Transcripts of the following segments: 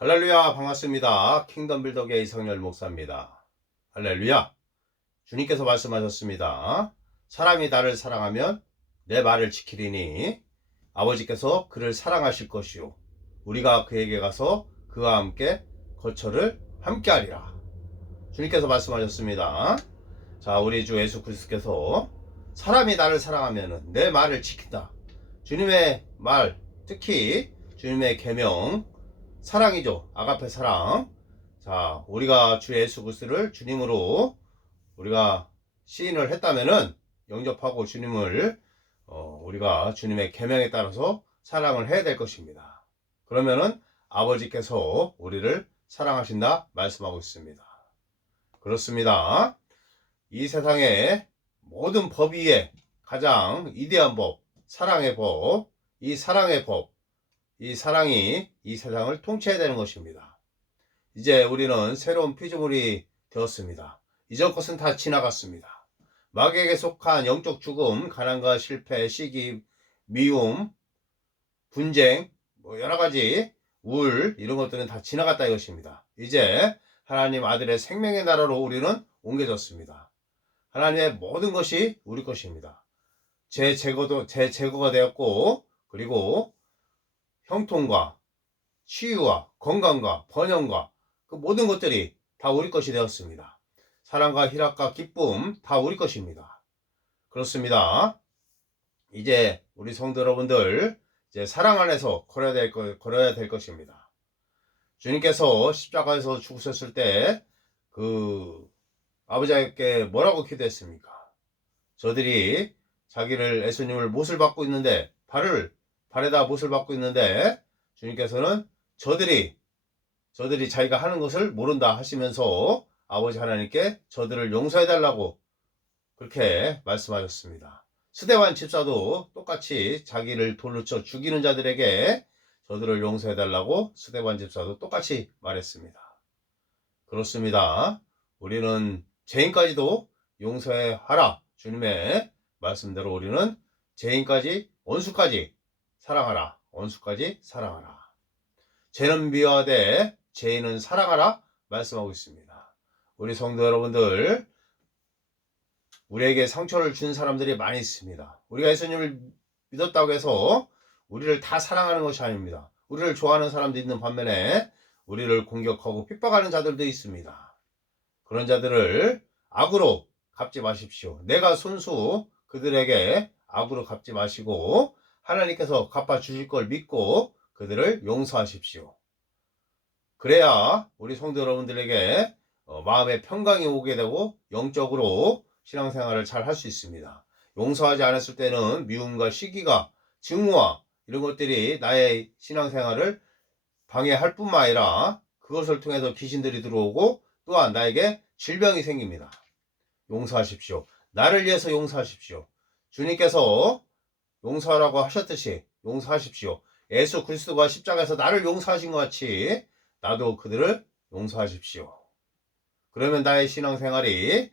할렐루야, 반갑습니다. 킹덤 빌더계의 이성열 목사입니다. 할렐루야. 주님께서 말씀하셨습니다. 사람이 나를 사랑하면 내 말을 지키리니 아버지께서 그를 사랑하실 것이요 우리가 그에게 가서 그와 함께 거처를 함께 하리라. 주님께서 말씀하셨습니다. 자, 우리 주 예수 그리스도께서 사람이 나를 사랑하면 내 말을 지킨다. 주님의 말, 특히 주님의 계명, 사랑이죠. 아가페 사랑. 자, 우리가 주 예수 그리스도를 주님으로 우리가 시인을 했다면은 영접하고 주님을 우리가 주님의 계명에 따라서 사랑을 해야 될 것입니다. 그러면은 아버지께서 우리를 사랑하신다 말씀하고 있습니다. 그렇습니다. 이 세상의 모든 법 위에 가장 위대한 법, 사랑의 법, 이 사랑의 법, 이 사랑이 이 세상을 통치해야 되는 것입니다. 이제 우리는 새로운 피조물이 되었습니다. 이전 것은 다 지나갔습니다. 마귀에게 속한 영적 죽음, 가난과 실패, 시기, 미움, 분쟁, 여러 가지 우울 이런 것들은 다 지나갔다 이것입니다. 이제 하나님 아들의 생명의 나라로 우리는 옮겨졌습니다. 하나님의 모든 것이 우리 것입니다. 제 제거가 되었고, 그리고 형통과 치유와 건강과 번영과 그 모든 것들이 다 우리 것이 되었습니다. 사랑과 희락과 기쁨 다 우리 것입니다. 그렇습니다. 이제 우리 성도 여러분들 이제 사랑 안에서 걸어야 될 것입니다. 주님께서 십자가에서 죽으셨을 때 그 아버지께 뭐라고 기도했습니까? 저들이 자기를 예수님을 못을 받고 있는데 발에다 못을 받고 있는데 주님께서는 저들이 자기가 하는 것을 모른다 하시면서 아버지 하나님께 저들을 용서해 달라고 그렇게 말씀하셨습니다. 스데반 집사도 똑같이 자기를 돌로 쳐 죽이는 자들에게 저들을 용서해 달라고 스데반 집사도 똑같이 말했습니다. 그렇습니다. 우리는 죄인까지도 용서하라. 주님의 말씀대로 우리는 죄인까지 원수까지 사랑하라. 원수까지 사랑하라. 죄는 미워하되 죄인은 사랑하라 말씀하고 있습니다. 우리 성도 여러분들, 우리에게 상처를 준 사람들이 많이 있습니다. 우리가 예수님을 믿었다고 해서 우리를 다 사랑하는 것이 아닙니다. 우리를 좋아하는 사람도 있는 반면에 우리를 공격하고 핍박하는 자들도 있습니다. 그런 자들을 악으로 갚지 마십시오. 내가 손수 그들에게 악으로 갚지 마시고 하나님께서 갚아주실 걸 믿고 그들을 용서하십시오. 그래야 우리 성도 여러분들에게 마음의 평강이 오게 되고 영적으로 신앙생활을 잘 할 수 있습니다. 용서하지 않았을 때는 미움과 시기가 증오와 이런 것들이 나의 신앙생활을 방해할 뿐만 아니라 그것을 통해서 귀신들이 들어오고 또한 나에게 질병이 생깁니다. 용서하십시오. 나를 위해서 용서하십시오. 주님께서 용서하라고 하셨듯이 용서하십시오. 예수 그리스도가 십자가에서 나를 용서하신 것 같이 나도 그들을 용서하십시오. 그러면 나의 신앙생활이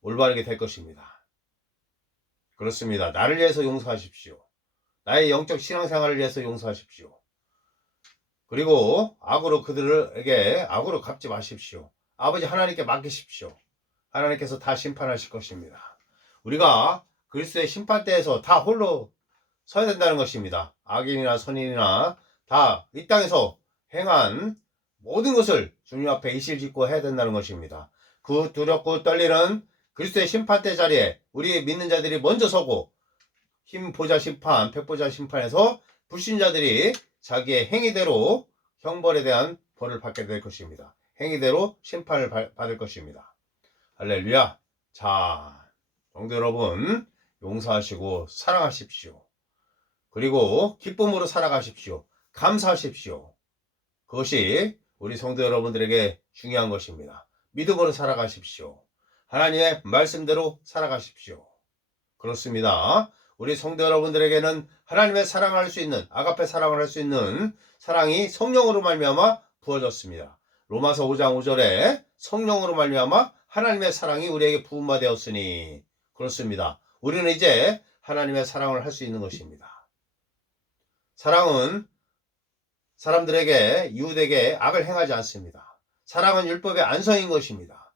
올바르게 될 것입니다. 그렇습니다. 나를 위해서 용서하십시오. 나의 영적 신앙생활을 위해서 용서하십시오. 그리고 그들에게 악으로 갚지 마십시오. 아버지 하나님께 맡기십시오. 하나님께서 다 심판하실 것입니다. 우리가 그리스도의 심판대에서 다 홀로 서야 된다는 것입니다. 악인이나 선인이나 다 이 땅에서 행한 모든 것을 주님 앞에 이실직고 해야 된다는 것입니다. 그 두렵고 떨리는 그리스도의 심판대 자리에 우리 믿는 자들이 먼저 서고 힘보자 심판, 백보자 심판에서 불신자들이 자기의 행위대로 형벌에 대한 벌을 받게 될 것입니다. 행위대로 심판을 받을 것입니다. 할렐루야. 자, 성도 여러분, 용서하시고 사랑하십시오. 그리고 기쁨으로 살아가십시오. 감사하십시오. 그것이 우리 성도 여러분들에게 중요한 것입니다. 믿음으로 살아가십시오. 하나님의 말씀대로 살아가십시오. 그렇습니다. 우리 성도 여러분들에게는 하나님의 사랑을 할 수 있는 아가페 사랑을 할 수 있는 사랑이 성령으로 말미암아 부어졌습니다. 로마서 5장 5절에 성령으로 말미암아 하나님의 사랑이 우리에게 부음바 되었으니 그렇습니다. 우리는 이제 하나님의 사랑을 할 수 있는 것입니다. 사랑은 사람들에게 이웃에게 악을 행하지 않습니다. 사랑은 율법의 안성인 것입니다.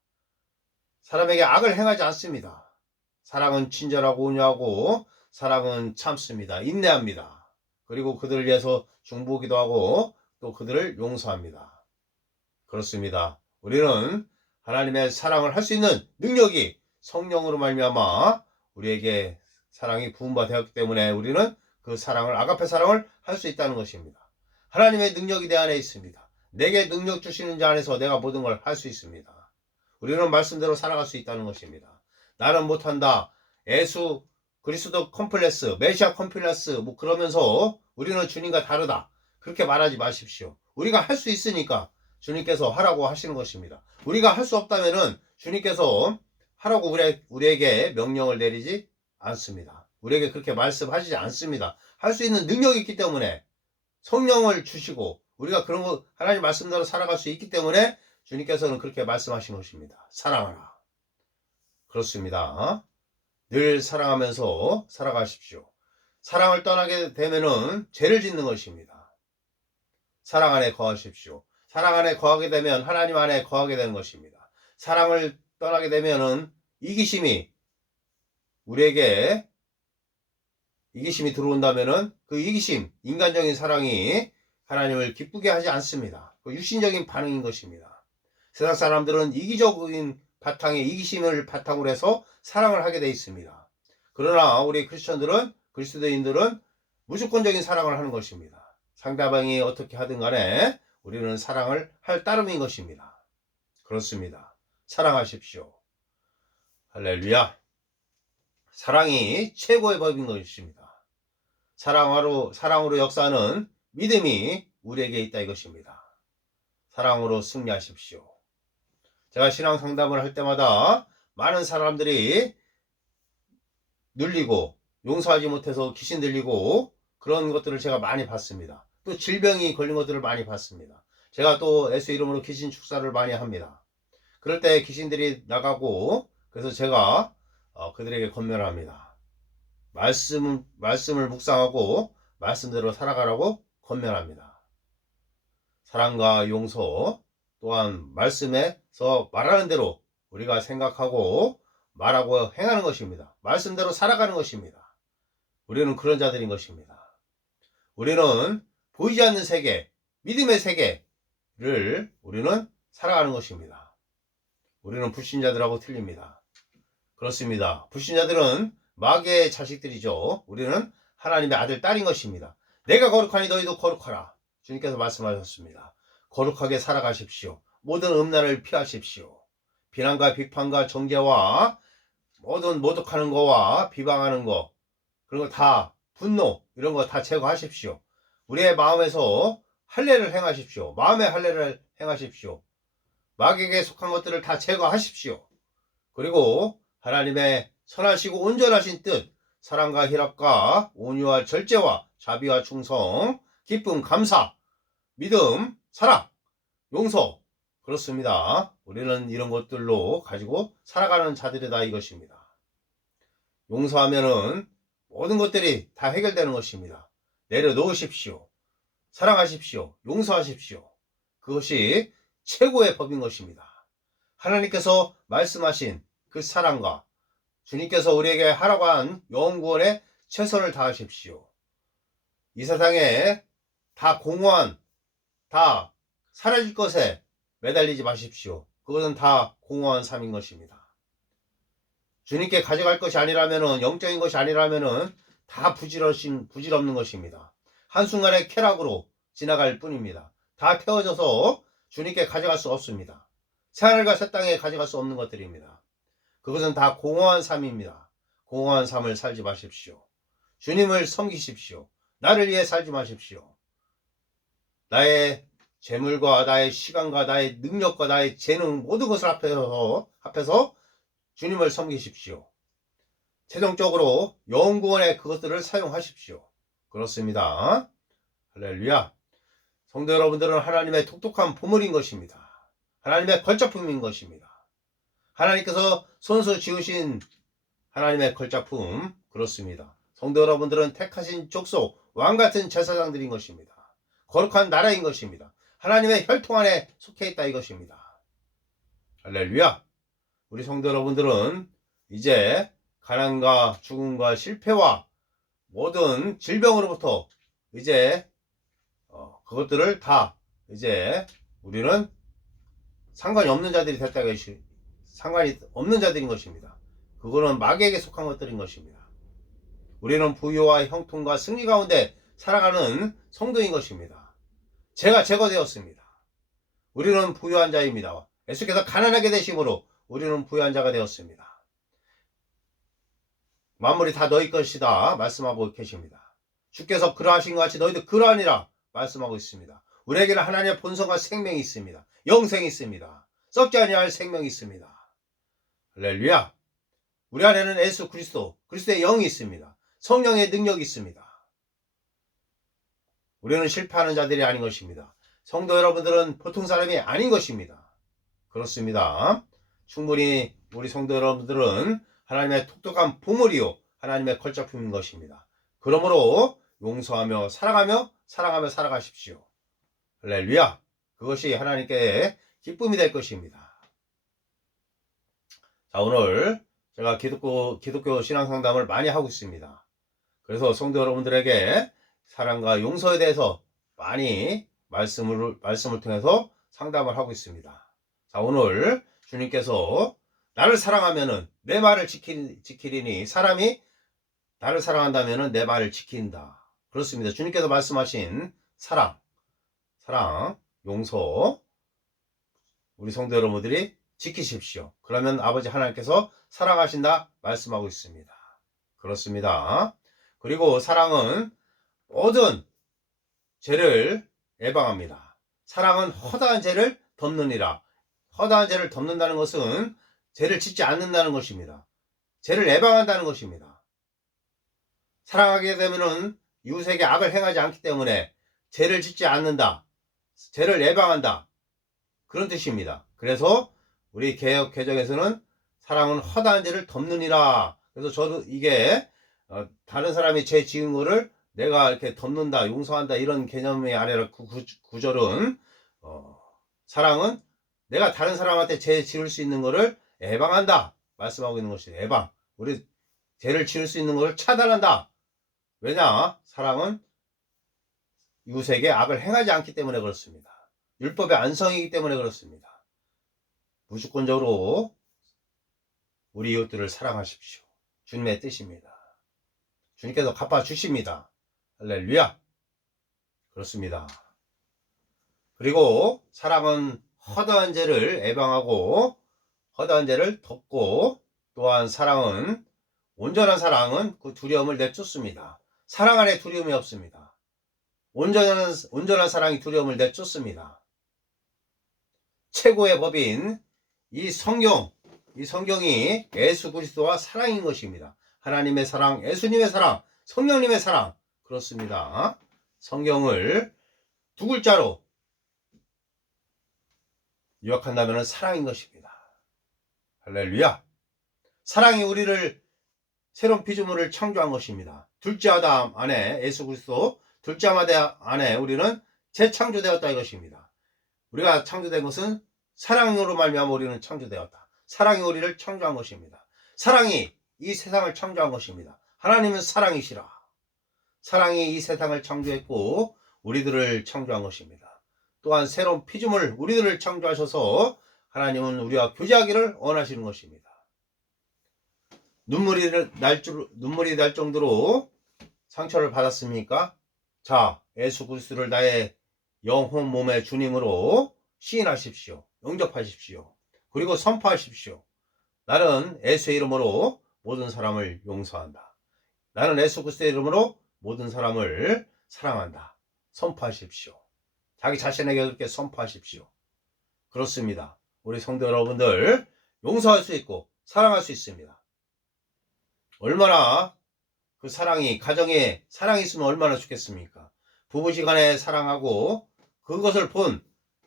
사람에게 악을 행하지 않습니다. 사랑은 친절하고 온유하고 사랑은 참습니다. 인내합니다. 그리고 그들을 위해서 중보기도 하고 또 그들을 용서합니다. 그렇습니다. 우리는 하나님의 사랑을 할 수 있는 능력이 성령으로 말미암아 우리에게 사랑이 부음바 되었기 때문에 우리는 그 사랑을 아가페 사랑을 할 수 있다는 것입니다. 하나님의 능력이 내 안에 있습니다. 내게 능력 주시는 자 안에서 내가 모든 걸 할 수 있습니다. 우리는 말씀대로 살아갈 수 있다는 것입니다. 나는 못한다. 예수 그리스도 컴플렉스, 메시아 컴플렉스 뭐 그러면서 우리는 주님과 다르다. 그렇게 말하지 마십시오. 우리가 할 수 있으니까 주님께서 하라고 하시는 것입니다. 우리가 할 수 없다면은 주님께서 하라고 우리에게 명령을 내리지 않습니다. 우리에게 그렇게 말씀하시지 않습니다. 할 수 있는 능력이 있기 때문에 성령을 주시고 우리가 그런 거 하나님 말씀대로 살아갈 수 있기 때문에 주님께서는 그렇게 말씀하신 것입니다. 사랑하라. 그렇습니다. 늘 사랑하면서 살아가십시오. 사랑을 떠나게 되면은 죄를 짓는 것입니다. 사랑 안에 거하십시오. 사랑 안에 거하게 되면 하나님 안에 거하게 되는 것입니다. 사랑을 떠나게 되면은 이기심이 우리에게 이기심이 들어온다면은 그 이기심, 인간적인 사랑이 하나님을 기쁘게 하지 않습니다. 그 육신적인 반응인 것입니다. 세상 사람들은 이기적인 바탕에 이기심을 바탕으로 해서 사랑을 하게 되어 있습니다. 그러나 우리 크리스천들은 그리스도인들은 무조건적인 사랑을 하는 것입니다. 상대방이 어떻게 하든 간에 우리는 사랑을 할 따름인 것입니다. 그렇습니다. 사랑하십시오. 할렐루야. 사랑이 최고의 법인 것입니다. 사랑으로 역사하는 믿음이 우리에게 있다 이것입니다. 사랑으로 승리하십시오. 제가 신앙 상담을 할 때마다 많은 사람들이 눌리고 용서하지 못해서 귀신 들리고 그런 것들을 제가 많이 봤습니다. 또 질병이 걸린 것들을 많이 봤습니다. 제가 또 예수 이름으로 귀신 축사를 많이 합니다. 그럴 때 귀신들이 나가고 그래서 제가 그들에게 권면합니다. 말씀을 묵상하고 말씀대로 살아가라고 권면합니다. 사랑과 용서 또한 말씀에서 말하는 대로 우리가 생각하고 말하고 행하는 것입니다. 말씀대로 살아가는 것입니다. 우리는 그런 자들인 것입니다. 우리는 보이지 않는 세계, 믿음의 세계를 우리는 살아가는 것입니다. 우리는 불신자들하고 틀립니다. 그렇습니다. 불신자들은 마귀의 자식들이죠. 우리는 하나님의 아들, 딸인 것입니다. 내가 거룩하니 너희도 거룩하라. 주님께서 말씀하셨습니다. 거룩하게 살아가십시오. 모든 음란을 피하십시오. 비난과 비판과 정죄와 모든 모독하는 거와 비방하는 거 그런 거 다 분노 이런 거 다 제거하십시오. 우리의 마음에서 할례를 행하십시오. 마음의 할례를 행하십시오. 마귀에게 속한 것들을 다 제거하십시오. 그리고 하나님의 선하시고 온전하신 뜻, 사랑과 희락과 온유와 절제와 자비와 충성, 기쁨, 감사, 믿음, 사랑, 용서. 그렇습니다. 우리는 이런 것들로 가지고 살아가는 자들이다 이것입니다. 용서하면은 모든 것들이 다 해결되는 것입니다. 내려놓으십시오. 사랑하십시오. 용서하십시오. 그것이 최고의 법인 것입니다. 하나님께서 말씀하신 그 사랑과 주님께서 우리에게 하라고 한 영구원에 최선을 다하십시오. 이 세상에 다 공허한, 다 사라질 것에 매달리지 마십시오. 그것은 다 공허한 삶인 것입니다. 주님께 가져갈 것이 아니라면은, 영적인 것이 아니라면은 다 부질없는 것입니다. 한순간의 쾌락으로 지나갈 뿐입니다. 다 태워져서 주님께 가져갈 수 없습니다. 새하늘과 새 땅에 가져갈 수 없는 것들입니다. 그것은 다 공허한 삶입니다. 공허한 삶을 살지 마십시오. 주님을 섬기십시오. 나를 위해 살지 마십시오. 나의 재물과 나의 시간과 나의 능력과 나의 재능 모든 것을 합해서 주님을 섬기십시오. 최종적으로 영구원에 그것들을 사용하십시오. 그렇습니다. 할렐루야. 성도 여러분들은 하나님의 독특한 보물인 것입니다. 하나님의 걸작품인 것입니다. 하나님께서 손수 지으신 하나님의 걸작품 그렇습니다. 성도 여러분들은 택하신 족속 왕같은 제사장들인 것입니다. 거룩한 나라인 것입니다. 하나님의 혈통 안에 속해 있다 이것입니다. 할렐루야. 우리 성도 여러분들은 이제 가난과 죽음과 실패와 모든 질병으로부터 이제 그것들을 다 이제 우리는 상관이 없는 자들이 됐다 것이 상관이 없는 자들인 것입니다. 그거는 마귀에게 속한 것들인 것입니다. 우리는 부유와 형통과 승리 가운데 살아가는 성도인 것입니다. 죄가 제거되었습니다. 우리는 부유한 자입니다. 예수께서 가난하게 되심으로 우리는 부유한 자가 되었습니다. 만물이 다 너희 것이다 말씀하고 계십니다. 주께서 그러하신 것 같이 너희도 그러하니라 말씀하고 있습니다. 우리에게는 하나님의 본성과 생명이 있습니다. 영생이 있습니다. 썩지 아니할 생명이 있습니다. 할렐루야. 우리 안에는 예수 그리스도의 영이 있습니다. 성령의 능력이 있습니다. 우리는 실패하는 자들이 아닌 것입니다. 성도 여러분들은 보통 사람이 아닌 것입니다. 그렇습니다. 충분히 우리 성도 여러분들은 하나님의 독특한 보물이요 하나님의 걸작품인 것입니다. 그러므로 용서하며 사랑하며 살아가십시오. 할렐루야. 그것이 하나님께 기쁨이 될 것입니다. 자, 오늘 제가 기독교 신앙 상담을 많이 하고 있습니다. 그래서 성도 여러분들에게 사랑과 용서에 대해서 많이 말씀을 통해서 상담을 하고 있습니다. 자, 오늘 주님께서 나를 사랑하면은 내 말을 지키리니 사람이 나를 사랑한다면은 내 말을 지킨다. 그렇습니다. 주님께서 말씀하신 사랑, 용서 우리 성도 여러분들이 지키십시오. 그러면 아버지 하나님께서 사랑하신다 말씀하고 있습니다. 그렇습니다. 그리고 사랑은 모든 죄를 예방합니다. 사랑은 허다한 죄를 덮느니라. 허다한 죄를 덮는다는 것은 죄를 짓지 않는다는 것입니다. 죄를 예방한다는 것입니다. 사랑하게 되면은 이웃에게 악을 행하지 않기 때문에 죄를 짓지 않는다. 죄를 예방한다. 그런 뜻입니다. 그래서 우리 개역 개정에서는 사랑은 허다한 죄를 덮느니라. 그래서 저도 이게 다른 사람이 죄 지은 거를 내가 이렇게 덮는다, 용서한다 이런 개념이 아니라 구절은 사랑은 내가 다른 사람한테 죄 지을 수 있는 거를 예방한다 말씀하고 있는 것이에요. 예방. 우리 죄를 지을 수 있는 거를 차단한다. 왜냐? 사랑은 이웃에게 악을 행하지 않기 때문에 그렇습니다. 율법의 안성이기 때문에 그렇습니다. 무조건적으로 우리 이웃들을 사랑하십시오. 주님의 뜻입니다. 주님께서 갚아주십니다. 할렐루야. 그렇습니다. 그리고 사랑은 허다한 죄를 예방하고 허다한 죄를 덮고, 또한 사랑은 온전한 사랑은 그 두려움을 내쫓습니다. 사랑 안에 두려움이 없습니다. 온전한 사랑이 두려움을 내쫓습니다. 최고의 법인 이 성경이 예수 그리스도와 사랑인 것입니다. 하나님의 사랑, 예수님의 사랑, 성령님의 사랑. 그렇습니다. 성경을 두 글자로 요약한다면 사랑인 것입니다. 할렐루야. 사랑이 우리를 새로운 피조물을 창조한 것입니다. 둘째 아담 안에 예수 그리스도, 둘째 아담 안에 우리는 재창조되었다 이것입니다. 우리가 창조된 것은 사랑으로 말미암아 우리는 창조되었다. 사랑이 우리를 창조한 것입니다. 사랑이 이 세상을 창조한 것입니다. 하나님은 사랑이시라. 사랑이 이 세상을 창조했고 우리들을 창조한 것입니다. 또한 새로운 피조물 우리들을 창조하셔서 하나님은 우리와 교제하기를 원하시는 것입니다. 눈물이 날 정도로 상처를 받았습니까? 자, 예수 그리스도를 나의 영혼 몸의 주님으로 시인하십시오. 영접하십시오. 그리고 선포하십시오. 나는 예수의 이름으로 모든 사람을 용서한다. 나는 예수 그리스도의 이름으로 모든 사람을 사랑한다. 선포하십시오. 자기 자신에게 그렇게 선포하십시오. 그렇습니다. 우리 성도 여러분들 용서할 수 있고 사랑할 수 있습니다. 얼마나 그 사랑이, 가정에 사랑이 있으면 얼마나 좋겠습니까? 부부지간에 사랑하고 그것을 본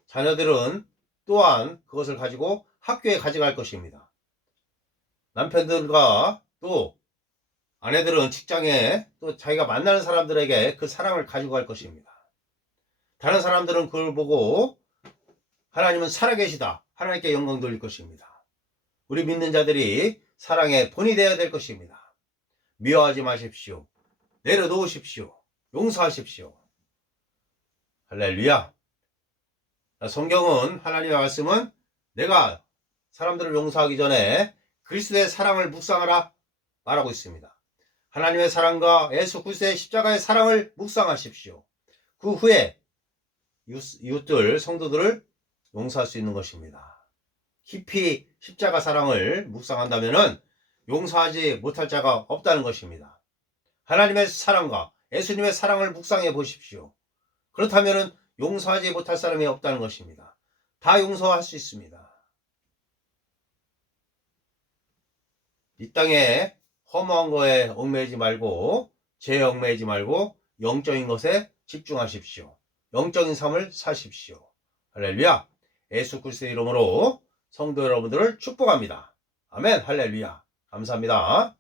자녀들은 또한 그것을 가지고 학교에 가져갈 것입니다. 남편들과 또 아내들은 직장에 또 자기가 만나는 사람들에게 그 사랑을 가지고 갈 것입니다. 다른 사람들은 그걸 보고 하나님은 살아계시다, 하나님께 영광 돌릴 것입니다. 우리 믿는 자들이 사랑의 본이 되어야 될 것입니다. 미워하지 마십시오. 내려놓으십시오. 용서하십시오. 할렐루야. 성경은, 하나님의 말씀은 내가 사람들을 용서하기 전에 그리스도의 사랑을 묵상하라 말하고 있습니다. 하나님의 사랑과 예수 그리스도의 십자가의 사랑을 묵상하십시오. 그 후에 이웃들, 성도들을 용서할 수 있는 것입니다. 깊이 십자가 사랑을 묵상한다면 용서하지 못할 자가 없다는 것입니다. 하나님의 사랑과 예수님의 사랑을 묵상해 보십시오. 그렇다면 용서하지 못할 사람이 없다는 것입니다. 다 용서할 수 있습니다. 이 땅에 허무한 거에 얽매이지 말고, 죄에 얽매이지 말고 영적인 것에 집중하십시오. 영적인 삶을 사십시오. 할렐루야. 예수 그리스도의 이름으로 성도 여러분들을 축복합니다. 아멘. 할렐루야. 감사합니다.